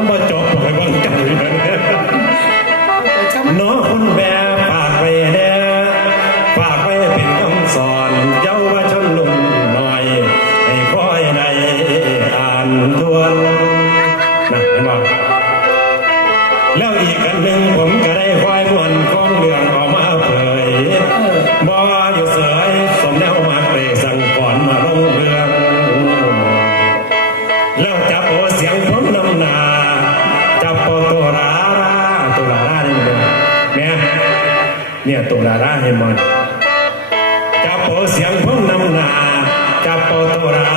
มันบ่จบไปเบิ่งกันน้องคุณแม่ฝากไว้แน่ฝากไว้เป็นคำสอนเยาวชนหนุ่มหน่อยให้คอยได้อ่านทวนนะเห็นบ่แล้วอีกอันหนึ่งผมก็ได้ควายมวนของเรื่องออกมาเผยบ่อยู่เสยสมแนวมาเปสั่งก่อนมาลงเรื่องแล้วจับโอเสียงผมนำหนาจับโอตัวราเนี่ยตัวดาราเห็นมันจับโอเสียงผมนำหนาจับโอตัวรา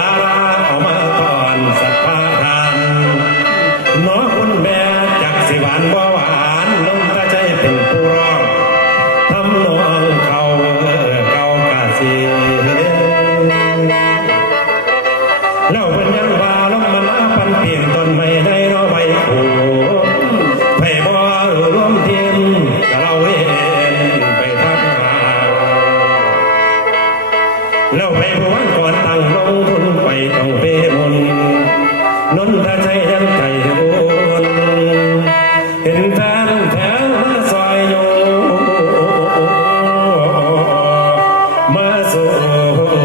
ออกมาตอนสัตว์พาทานน้องคุณแม่จากสิหวานบ่หวานลงตาใจเป็นผู้ร้องทำน้องเขากาสีแล้วเป็นยังว่าลงมันปันเปลี่ยนตนไม่ได้น้อใบโอ้ไปบ่รวมทีมกับเราเองไปทักหาแล้วไปพวันก่อนตั้งลงทุนไปต้องเปมนนนทชัยยังใจบุญเห็นแฟนมาซอยโยมาสู่